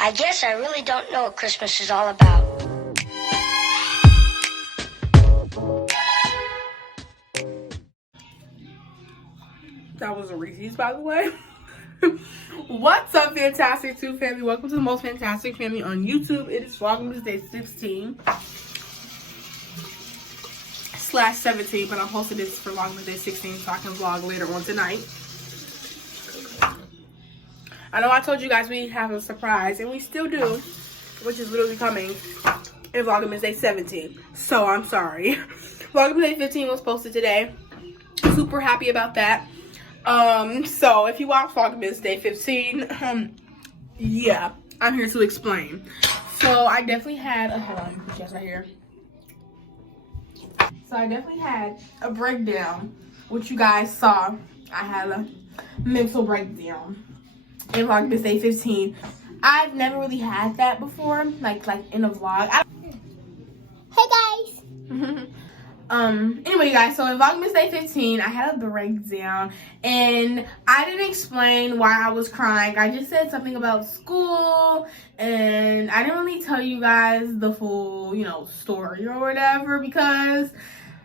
I guess I really don't know what Christmas is all about. That was a Reese's, by the way. What's up, Fantastic 2 family? Welcome to the most fantastic family on YouTube. It is Vlogmas Day 16/17, but I posted this for Vlogmas Day 16 so I can vlog later on tonight. I know I told you guys we have a surprise, and we still do, which is literally coming in Vlogmas Day 17. So I'm sorry. Vlogmas Day 15 was posted today. Super happy about that. So if you watch Vlogmas Day 15, yeah, I'm here to explain. So I definitely had a, hold on, put you guys right here. So I definitely had a breakdown, which you guys saw. I had a mental breakdown in Vlogmas Day 15. I've never really had that before, like in a vlog. Hey guys. Anyway, you guys, so in Vlogmas Day 15, I had a breakdown, and I didn't explain why I was crying. I just said something about school, and I didn't really tell you guys the full, story or whatever, because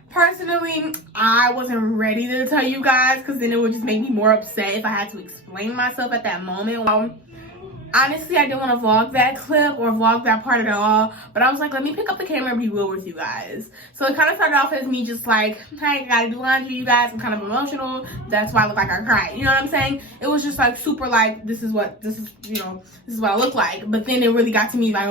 personally, I wasn't ready to tell you guys, because then it would just make me more upset if I had to explain myself at that moment. Well, honestly, I didn't want to vlog that clip or vlog that part at all, but I was like, let me pick up the camera and be real with you guys. So it kind of started off as me just like, hey, I gotta do laundry, you guys. I'm kind of emotional. That's why I look like I cried. You know what I'm saying? It was just like super like, this is what I look like. But then it really got to me like,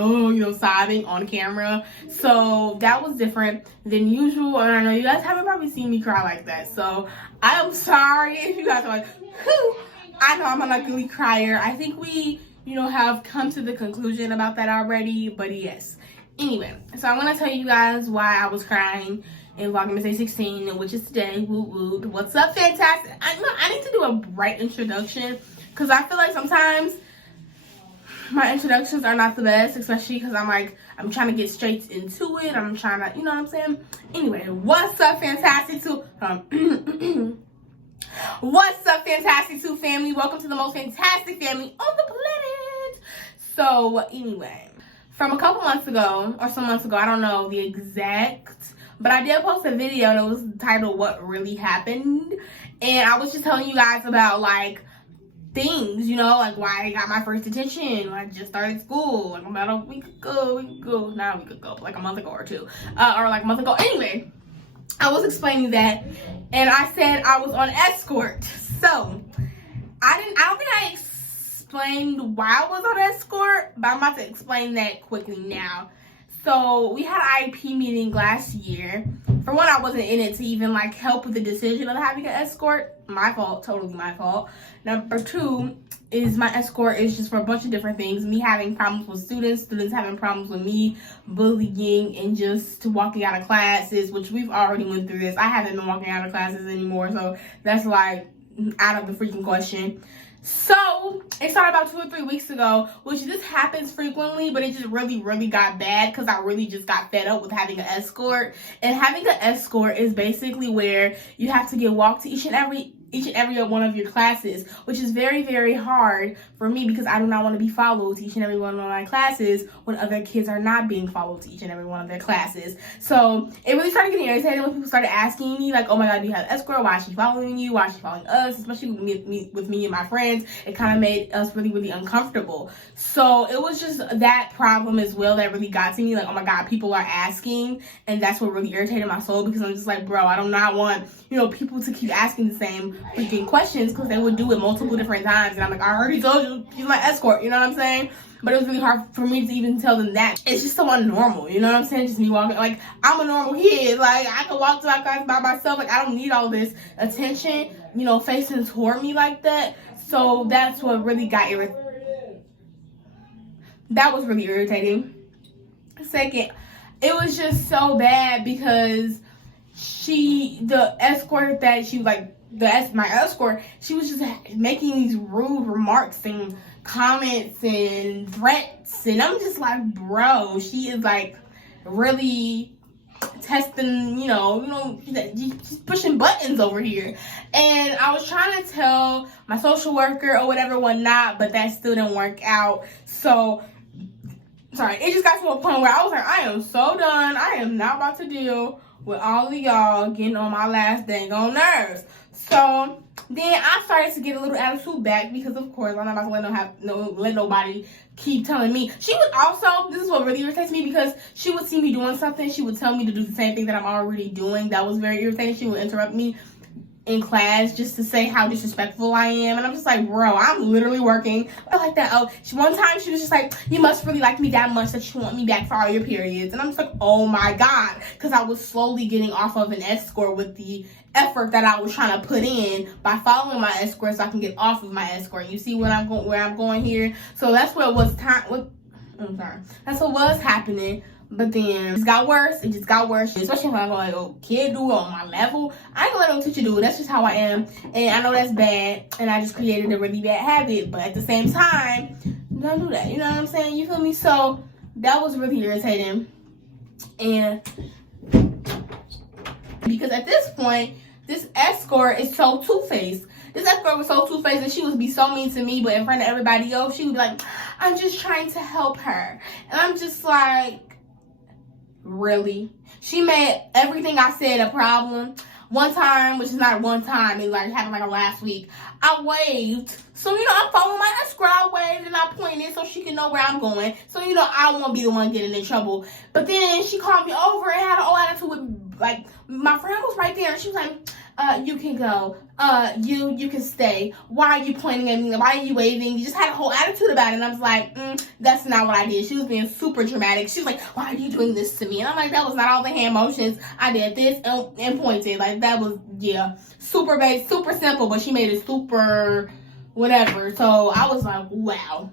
sobbing on camera. So that was different than usual. And I know you guys haven't probably seen me cry like that. So I am sorry if you guys are like, whew. I know I'm an ugly crier. I think we have come to the conclusion about that already, but yes. Anyway, so I'm gonna tell you guys why I was crying in Vlogmas Day 16, which is today. Woot woot. What's up, fantastic? I need to do a bright introduction, because I feel like sometimes my introductions are not the best, especially because I'm trying to get straight into it. I'm trying to, you know what I'm saying? Anyway, what's up, Fantastic 2? What's up, Fantastic 2 family? Welcome to the most fantastic family on the planet. So anyway, from a couple months ago or some months ago, I don't know the exact, but I did post a video that was titled What Really Happened, and I was just telling you guys about like things, like why I got my first detention when I just started school, like about a week ago, like a month ago or two, or like a month ago. Anyway, I was explaining that, and I said I was on escort. So I don't think I explained why I was on escort, but I'm about to explain that quickly now. So we had an IEP meeting last year. For one, I wasn't in it to even like help with the decision of having an escort. My fault, totally my fault. Number two is my escort is just for a bunch of different things. Me having problems with students having problems with me, bullying, and just walking out of classes, which we've already went through this. I haven't been walking out of classes anymore, so that's like out of the freaking question. So it started about 2 or 3 weeks ago, which this happens frequently, but it just really, really got bad because I really just got fed up with having an escort. And having an escort is basically where you have to get walked to each and every one of your classes, which is very, very hard for me because I do not want to be followed to each and every one of my classes when other kids are not being followed to each and every one of their classes. So it really started getting irritating when people started asking me like, oh my God, do you have an escort? Why is she following you? Why is she following us? Especially with me and my friends. It kind of made us really, really uncomfortable. So it was just that problem as well that really got to me. Like, oh my God, people are asking. And that's what really irritated my soul because I'm just like, bro, I do not want, people to keep asking the same freaking questions because they would do it multiple different times. And I'm like, I already told you, she's my escort. You know what I'm saying? But it was really hard for me to even tell them that. It's just so unnormal. You know what I'm saying? Just me walking. Like, I'm a normal kid. Like, I can walk to my class by myself. Like, I don't need all this attention, facing toward me like that. So that's what really got irritating. That was really irritating. Second, it was just so bad because my escort, she was just making these rude remarks and comments and threats, and I'm just like, bro, she is like really testing, she's pushing buttons over here. And I was trying to tell my social worker or whatever, whatnot, but that still didn't work out. So sorry, it just got to a point where I was like, I am so done. I am not about to deal with all of y'all getting on my last dang on nerves. So then I started to get a little attitude back because, of course, I'm not about to let nobody keep telling me. She would also, this is what really irritates me, because she would see me doing something. She would tell me to do the same thing that I'm already doing. That was very irritating. She would interrupt me in class just to say how disrespectful I am, and I'm just like, bro, I'm literally working. I like that. Oh, one time she was just like, you must really like me that much that you want me back for all your periods. And I'm just like, oh my god, because I was slowly getting off of an escort with the effort that I was trying to put in by following my escort so I can get off of my escort. You see where I'm going here? So that's what was that's what was happening. But then it just got worse. It just got worse. Especially when I'm going, like, oh, kid do it on my level. I ain't gonna let no teacher do it. That's just how I am. And I know that's bad. And I just created a really bad habit. But at the same time, don't do that. You know what I'm saying? You feel me? So that was really irritating. And because at this point, this escort is so two-faced. This escort was so two-faced, and she would be so mean to me, but in front of everybody else, she would be like, I'm just trying to help her. And I'm just like, really? She made everything I said a problem. One time, which is not one time, it like happened like last week, I waved. So, you know, I followed my escort. I waved and I pointed so she can know where I'm going. So, you know, I won't be the one getting in trouble. But then she called me over and had an old attitude with, like, my friend was right there. And she was like, you can go. You can stay. Why are you pointing at me? Why are you waving? You just had a whole attitude about it. And I was like, that's not what I did. She was being super dramatic. She was like, why are you doing this to me? And I'm like, that was not all the hand motions. I did this and pointed. Like, that was, yeah, super basic, super simple. But she made it super whatever. So I was like, wow.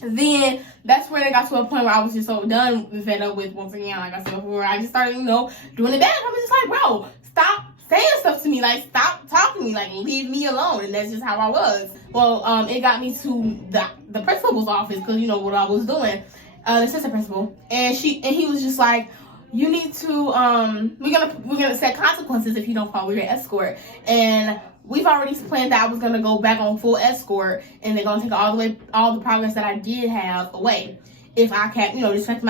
Then that's where they got to a point where I was just so done and fed up with, once again, like I said before, I just started, you know, doing it back. I was just like, bro, stop saying stuff to me. Like, stop talking to me. Like, leave me alone. And that's just how I was. Well, it got me to the principal's office because, you know, what I was doing. The assistant principal. And he was just like, you need to, we're gonna set consequences if you don't follow your escort. And we've already planned that I was gonna go back on full escort, and they're gonna take all the progress that I did have away if I kept, you know, disrespecting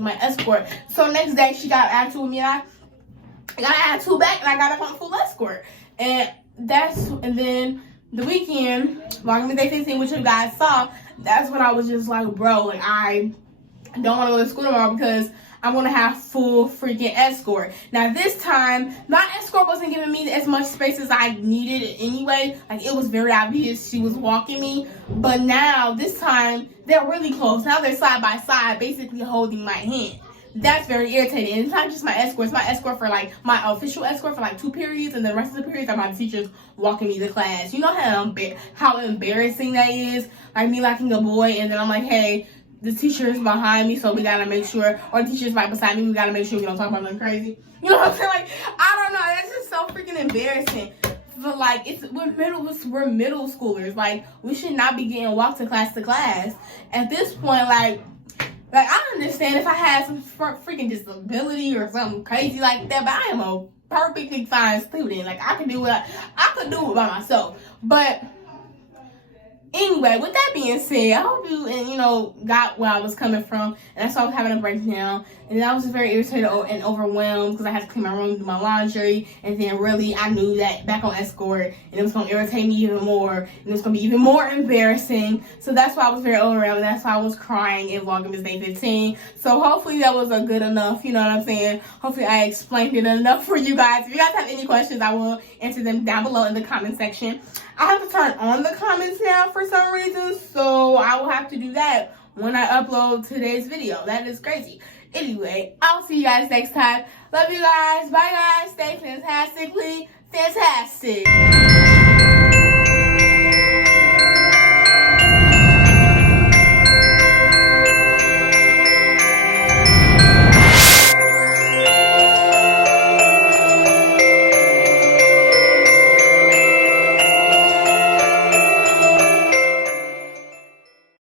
my escort. So next day she got an attitude with me, and I got an attitude back, and I got up on full escort. And then the weekend, Vlogmas Day 15, which you guys saw, that's when I was just like, bro, like, I don't want to go to school tomorrow because I'm going to have full freaking escort. Now, this time, my escort wasn't giving me as much space as I needed anyway. Like, it was very obvious she was walking me. But now, this time, they're really close. Now they're side by side, basically holding my hand. That's very irritating. And it's not just my escort. It's my escort for, like, my official escort for, like, 2 periods. And the rest of the periods are my teachers walking me to class. You know how embarrassing that is? Like, me liking a boy, and then I'm like, hey, the teacher is behind me, so we gotta make sure, or the teacher's right beside me, we gotta make sure we don't talk about nothing crazy. You know what I'm saying? Like, I don't know, that's just so freaking embarrassing. But like, we're middle schoolers. Like, we should not be getting walked to class. At this point, like I understand if I had some freaking disability or something crazy like that, but I am a perfectly fine student. Like, I could do it by myself. But anyway, with that being said, I hope you got where I was coming from, and that's why I was having a breakdown. And then I was just very irritated and overwhelmed because I had to clean my room, do my laundry, and then really I knew that back on escort, and it was going to irritate me even more, and it was going to be even more embarrassing. So that's why I was very overwhelmed, and that's why I was crying in Vlogmas Day 15. So hopefully that was a good enough, you know what I'm saying? Hopefully I explained it enough for you guys. If you guys have any questions, I will answer them down below in the comment section. I have to turn on the comments now for some reason, so I will have to do that when I upload today's video. That is crazy. Anyway, I'll see you guys next time. Love you guys. Bye, guys. Stay fantastically fantastic.